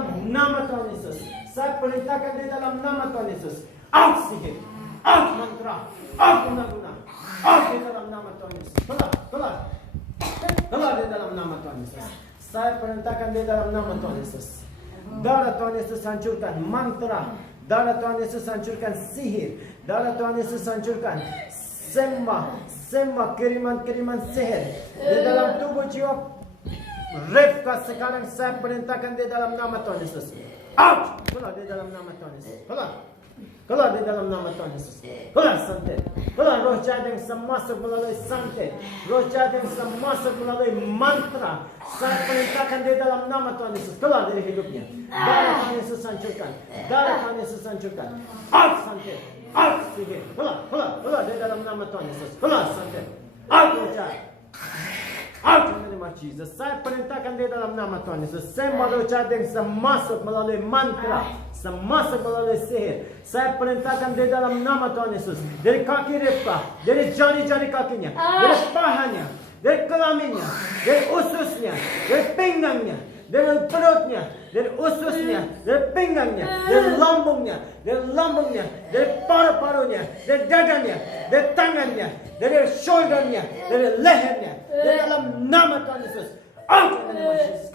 dalam nama Tuhan Yesus. Saya perintahkan di dalam nama Tuhan Yesus. Out sihir, out mantra, out guna-guna, out di dalam nama Tuhan Yesus. Keluar di dalam nama Tuhan Yesus. Saya perintahkan di dalam nama Tuhan Yesus. Darah Tuhan Yesus hancurkan mantra. Darah Tuhan Yesus hancurkan sihir. Darah Tuhan Yesus hancurkan sembah kiriman-kiriman sihir di dalam tubuh jiwa Rifka. Sekarang saya perintahkan di dalam nama Tuhan Yesus. Out! Keluar di dalam nama Tuhan Yesus. Keluar di dalam nama Tuhan Yesus. Keluar santet. Keluar roh jahat yang masuk melalui santet. Roh jahat yang masuk melalui mantra. Saya perintahkan di dalam nama Tuhan Yesus. Keluar dari hidupnya. Darah Tuhan Yesus hancurkan. Darah Tuhan Yesus hancurkan. Out santet. Out sihir. Keluar di dalam nama Tuhan Yesus. Keluar santet. Out roh jahat. Out in the name of Jesus. Saya perintahkan di dalam nama Tuhan Yesus. Sembah roh jahat yang masuk melalui mantra, masuk melalui sihir. Saya perintahkan di dalam nama Tuhan Yesus. Dari kaki Rifka, dari jari-jari kakinya, dari pahanya, dari kelaminnya, dari ususnya, dari pinggangnya, dari perutnya, dari ususnya, dari pinggangnya, dari lambungnya, dari paru-parunya, dari dadanya, dari tangannya, dari shouldernya, dari lehernya, dari dalam nama Tuhan Yesus. Out in the name of Jesus.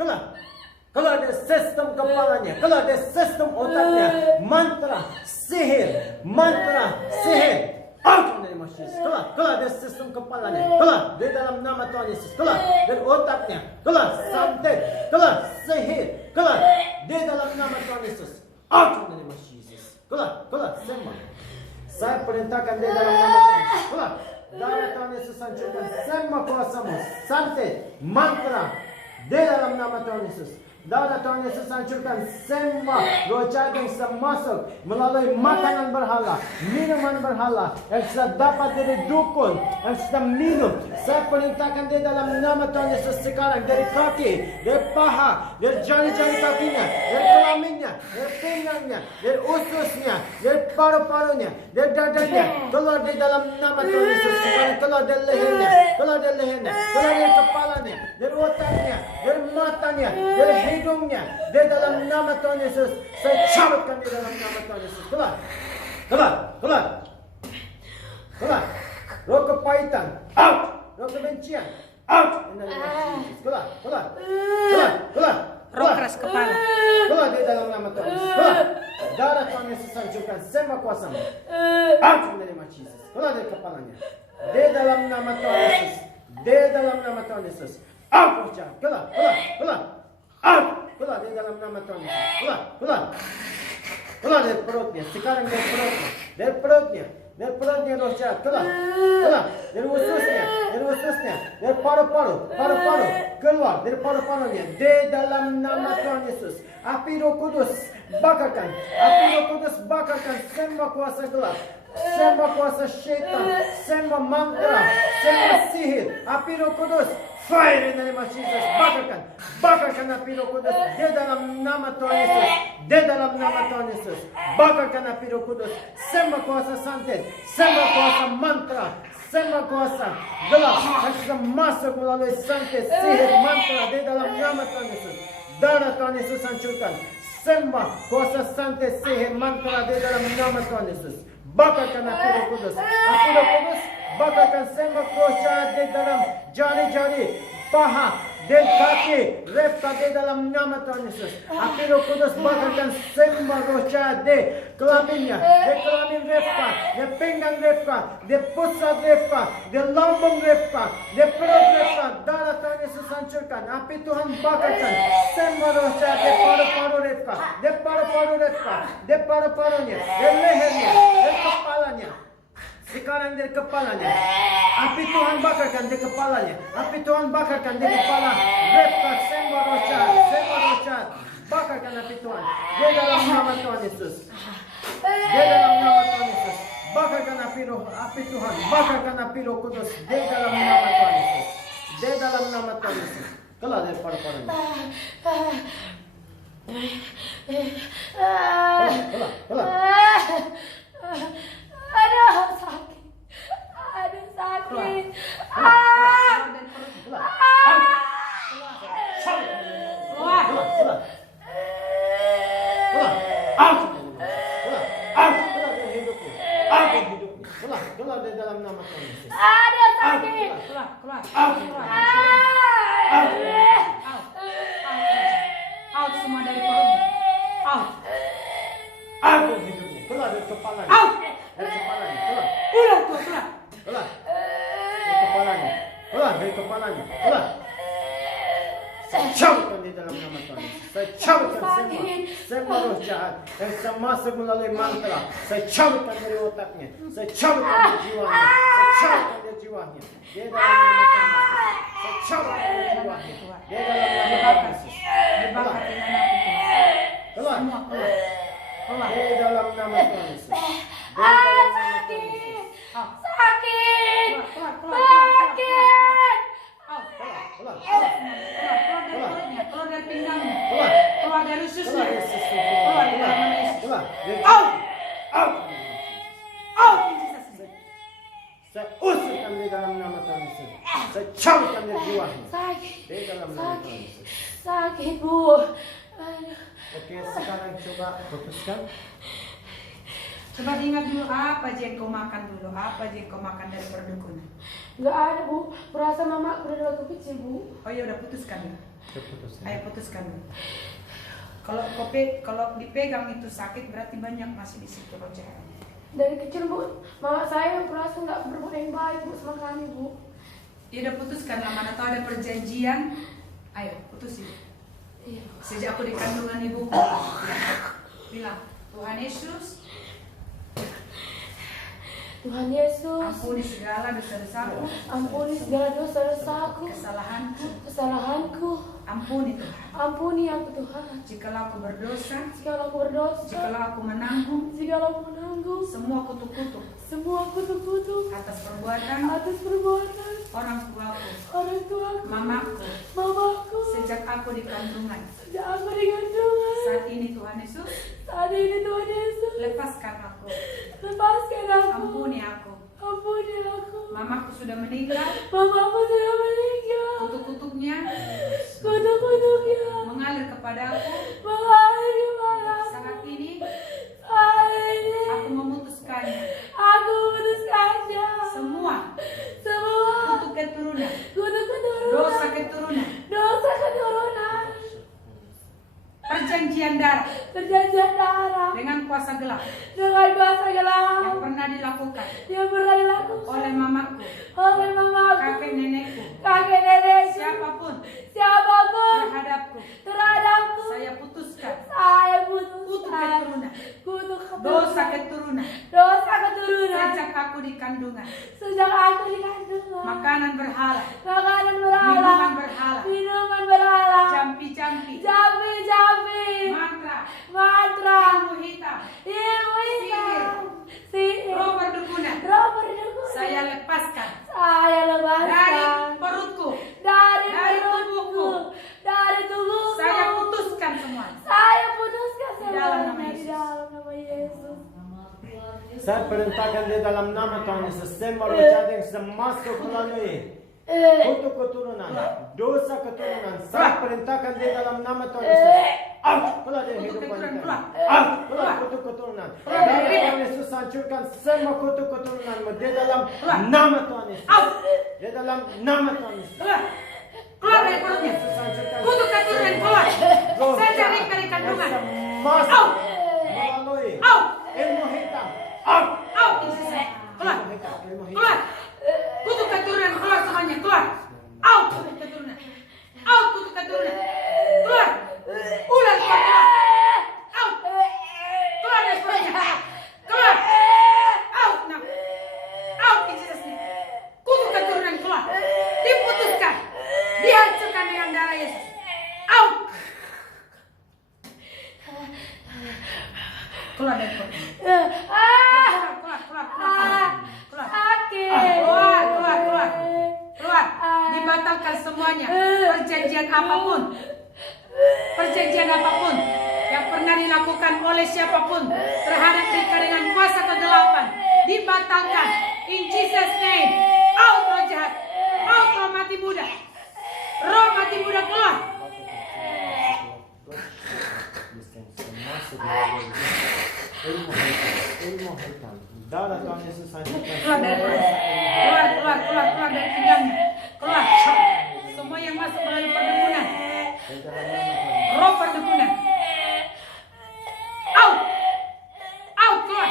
Keluar dari sistem kepalanya, keluar dari sistem otaknya, mantra, sihir. Out in the name of Jesus. Keluar dari sistem kepalanya, keluar di dalam nama Tuhan Yesus. Keluar dari otaknya, keluar santet, keluar sihir, keluar di dalam nama Tuhan Yesus. Out in the name of Jesus. Keluar, sembah. Saya perintahkan di dalam nama Tuhan Yesus. Keluar. Darah Tuhan Yesus hancurkan sembah kuasamu, santet, mantra di dalam nama Tuhan Yesus. Darah Tuhan Yesus hancurkan sembah roh jahat yang masuk melalui makanan berhala, minuman berhala yang sudah dapat dari dukun, yang sudah minum. Saya perintahkan di dalam nama Tuhan Yesus sekarang dari kaki, dari paha, dari jari-jari kakinya, dari kelaminnya, dari pinggangnya, dari ususnya, dari paru-parunya, dari dadanya. Keluar di dalam nama Tuhan Yesus sekarang. Keluar dari lehernya, keluar dari kepalanya, dari otaknya, dari matanya, dari hidungnya, di dalam nama Tuhan Yesus. Saya cabutkan di dalam nama Tuhan Yesus. Keluar. Roh kepahitan, out. Roh kebencian, out. In the name of Jesus. Keluar. Roh keras kepala. Keluar di dalam nama Tuhan Yesus. Keluar. Darah Tuhan Yesus hancurkan sembah kuasamu. Out in the name of Jesus. Keluar dari kepalanya. Di dalam nama Tuhan Yesus. Out roh jahat. Keluar. Out. Keluar di dalam nama Tuhan Yesus. Keluar dari perutnya. Sekarang dari perutnya roh jahat. Keluar. Dari ususnya. Dari paru-paru. Keluar dari paru-parunya. Di dalam nama Tuhan Yesus. Api Roh Kudus bakarkan. Sembah kuasa gelap. Sembah kuasa syaitan. Sembah mantra. Sembah sihir. Api Roh Kudus. Fire in the name of Jesus. Bakarkan api Roh Kudus di dalam nama Tuhan Yesus. Bakarkan api Roh Kudus. Sembah kuasa santet, sembah kuasa mantra, sembah kuasa gelap yang sudah masuk melalui santet, sihir, mantra di dalam nama Tuhan Yesus. Darah Tuhan Yesus hancurkan. Sembah kuasa santet, sihir, mantra di dalam nama Tuhan Yesus. Bakarkan api Roh Kudus. Bakarkan sembah kuasa di dalam jari-jari, paha, dan kaki Rifka di dalam nama Tuhan Yesus. Api Roh Kudus bakarkan sembah roh jahat di kelaminnya, di kelamin Rifka, di pinggang Rifka, di pusat Rifka, di lambung Rifka, di perut Rifka. Darah Tuhan Yesus hancurkan. Api Tuhan bakarkan sembah roh jahat di paru-paru Rifka, di paru-parunya, di lehernya, di kepalanya. Sekarang dari kepalanya, api Tuhan bakarkan di kepalanya. Api Tuhan bakarkan di kepala Rifka. Sembah roh jahat. Bakarkan api Tuhan di dalam nama Tuhan Yesus. Bakarkan api Tuhan. Bakarkan api Roh Kudus di dalam nama Tuhan Yesus. Keluar dari paru-parunya. Keluar. Aduh sakit. Keluar. kepalanya. Out. Dari kepalanya. Keluar. Keluar, keluar. Keluar. Dari kepalanya. Keluar dari kepalanya. Keluar. Saya cabutkan di dalam nama Tuhan Yesus. Saya cabutkan semua roh jahat yang bisa masuk melalui mantra. Saya cabutkan dari otaknya. Saya cabutkan dari jiwanya. Saya cabutkan dari jiwanya. Di dalam nama Tuhan Yesus. Saya cabutkan dari jiwanya. Di dalam nama Tuhan Yesus. Dibakar dengan api Tuhan. Keluar. Semua keluar. Keluar. Di dalam nama Tuhan Yesus. Di dalam nama Tuhan Yesus. Sakit. Keluar, keluar, keluar, Sakit. Keluar. keluar dari perutnya, keluar dari pinggangnya, Keluar. keluar dari ususnya, Keluar Yesus. keluar di dalam nama Yesus. Keluar. Out. Out. Out in Jesus' name. Saya usirkan di dalam nama Tuhan Yesus. Saya cabutkan dari jiwanya. Sakit. Di dalam nama Tuhan Yesus. Sakit, Bu. Aduh. Oke, sekarang coba putuskan. Coba diingat dulu apa aja yang kau makan dulu, apa aja yang kau makan dari perdukunan. Nggak ada, Bu. Perasa mama aku dari waktu kecil, Bu. Oh ya udah putuskan ya. Putuskan. Ayo putuskan dulu. Kalau dipegang itu sakit berarti banyak masih di situ roh jahat. Dari kecil, Bu, mama saya yang perasa nggak berbuat yang baik, Bu, sama kami, Bu. Ya udah putuskan lah, mana tahu ada perjanjian. Ayo putusin. Iya. Sejak aku di kandungan ibuku, bilang Tuhan Yesus, Tuhan Yesus, ampuni segala dosa-dosaku, ampuni segala dosa-dosaku, kesalahanku. ampuni Tuhan. Ampuni aku, Tuhan. Jikalau aku berdosa, Jikalau aku berdosa, jikalau aku menanggung jikalau aku menanggung semua kutuk-kutuk semua kutuk-kutuk atas perbuatan atas perbuatan orang tuaku, orang tuaku, mamaku, mamaku, sejak aku di kandungan. sejak aku di kandungan. Saat ini Tuhan Yesus, Saat ini Tuhan Yesus, lepaskan aku, lepaskan aku, ampuni aku. ampuni aku. Mamaku sudah meninggal, Mamaku sudah meninggal, kutuk-kutuknya kutuk-kutuknya mengalir kepadaku. mengalir kepadaku. Saat ini Saat ini aku memutuskannya. aku memutuskannya. Semua Semua kutuk keturunan, kutuk keturunan, dosa keturunan, dosa keturunan, perjanjian darah perjanjian darah dengan kuasa gelap dengan bahasa yang gelap pernah dilakukan yang pernah dilakukan oleh mamaku, oleh mamaku, kakek nenekku, kakek nenekku, siapapun siapapun terhadapku, terhadapku. saya putuskan Saya kutuk putuskan keturunan, kutuk dosa keturunan, keturunan. dosa keturunan. Sejak aku di kandungan, Sejak aku di kandungan, makanan berhala, makanan berhala, minuman berhala, minuman berhala, jampi-jampi, jampi-jampi, mantra, mantra, ilmu hitam, ilmu hitam, sihir, roh perdukunan, roh berdukunan. saya lepaskan Saya lepaskan dari perutku, dari dari perutku, tubuhku. dari tubuhku. Saya putuskan semua. Saya putuskan Di dalam nama semuanya di Yesus. dalam nama Yesus. Saya perintahkan di dalam nama Tuhan Yesus. Semua roh jahat yang sudah masuk melalui kutuk keturunan, dosa keturunan. Saya perintahkan di dalam nama Tuhan Yesus. Keluar dari Kutuk hidup keturunan, wanita. keluar. Keluar kutuk keturunan. Keluar dari Darah hidup. Tuhan Yesus hancurkan semua kutuk keturunanmu di dalam Keluar. nama Tuhan Yesus. Out. Di dalam nama Tuhan Yesus. Keluar, keluar dari perutnya. Kutuk keturunan keluar. Saya cari dari kandungan. Masuk Out. melalui Out. ilmu hitam. Out. Out in Jesus' name. Keluar, Ilmu hitam. Ilmu hitam. keluar. Kutuk keturunan keluar semuanya, keluar. Out kutuk keturunan. Out kutuk keturunan. Keluar. Ular keluar, keluar. Out. Keluar dari perutnya. Keluar. Out now. Out in Jesus' name. Kutuk keturunan keluar. Diputuskan. Dihancurkan dengan darah Yesus. Out. Keluar dari perutnya. Keluar, keluar, keluar. Keluar. Sakit. Keluar, keluar, keluar. Keluar. Dibatalkan semuanya. Perjanjian apapun. Perjanjian apapun yang pernah dilakukan oleh siapapun terhadap mereka dengan kuasa kegelapan dibatalkan. In Jesus' name. Out roh jahat. Out roh mati muda. Roh mati muda keluar. Ilmu hitam. Darah Tuhan Yesus hancurkan Keluar dari perut. Keluar, keluar, keluar, keluar dari pinggangnya. Keluar. Semua yang masuk melalui perdukunan. Roh perdukunan. Out. Out, keluar.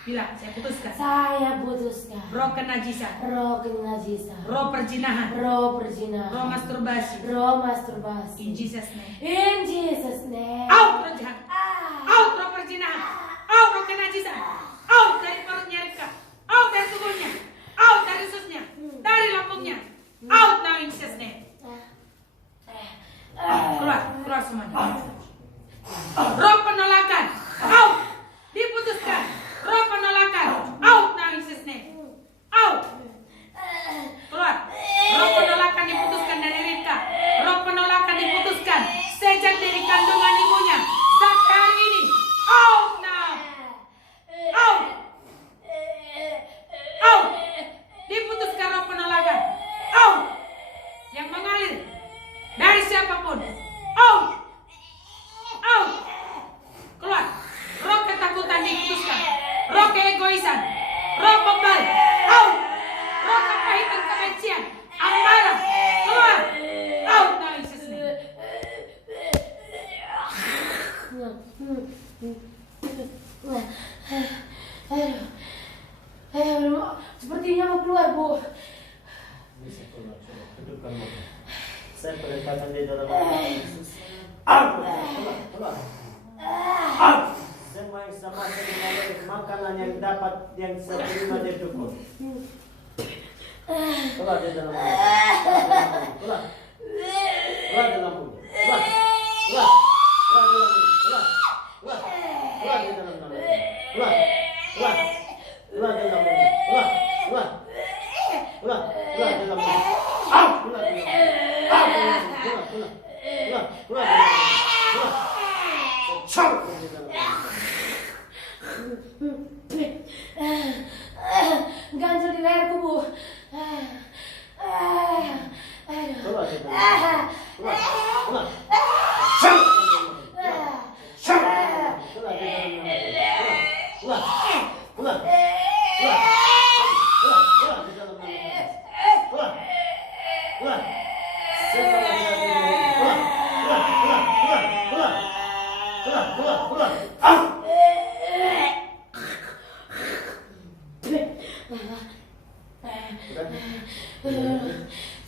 Bilang, saya putuskan. Saya putuskan. Roh kenajisan. Roh kenajisa. Roh perjinahan. Roh perzinahan. Roh masturbasi. Roh masturbasi. In Jesus name. In Jesus name. Out roh jahat. Ah. Out roh perjinahan. Out roh kenajisan. Out dari perutnya Rika. Out dari tubuhnya. Out dari ususnya. Dari lambungnya. Out now in Jesus name. Keluar, keluar semuanya. Roh penolakan. Out. Diputuskan. Roh penolakan. Out now in Jesus name. Out. Keluar. Roh penolakan diputuskan dari Rika. Roh penolakan diputuskan sejak dari kandungan ibunya sampai hari ini. Out now. Out. Out. Diputuskan roh penolakan. Out. Yang mengalir dari siapapun. Out. Out. Keluar. Roh ketakutan diputuskan. Roh keegoisan. Roh bebal. Out. Roh kepahitan kebencian. Amarah. Keluar. Out now in Jesus name. Aduh, sepertinya mau keluar, Bu. Bisa keluar, coba kedupkan mata. Saya perintahkan di dalam nama Yesus. Keluar. Semua yang sama dengan makanan yang dapat yang saya terima dari dukun. Keluar di dalam nama Yesus. Keluar. Keluar dalam mulut. Keluar. Keluar. Keluar dalam mulut. Keluar. Keluar. Keluar di dalam nama Yesus. Keluar. Keluar. Keluar dalam mulut. Keluar. Keluar. Keluar. Keluar dalam mulut. Keluar dalam mulut. Keluar. Keluar. Keluar. Keluar. Cabut di dalam mulut. Ganjel di leherku, Bu. Keluar di dalam mulut. Keluar. Keluar. Cabut. Cabut. Keluar di dalam mulut. Keluar. Keluar. Keluar. Keluar. Keluar di dalam mulut. Keluar. Keluar. Keluar. Keluar.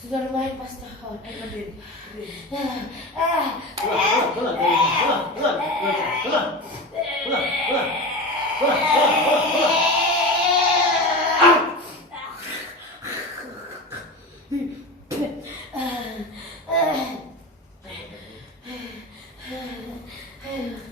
Sudah lumayan, Pastor. Aduh.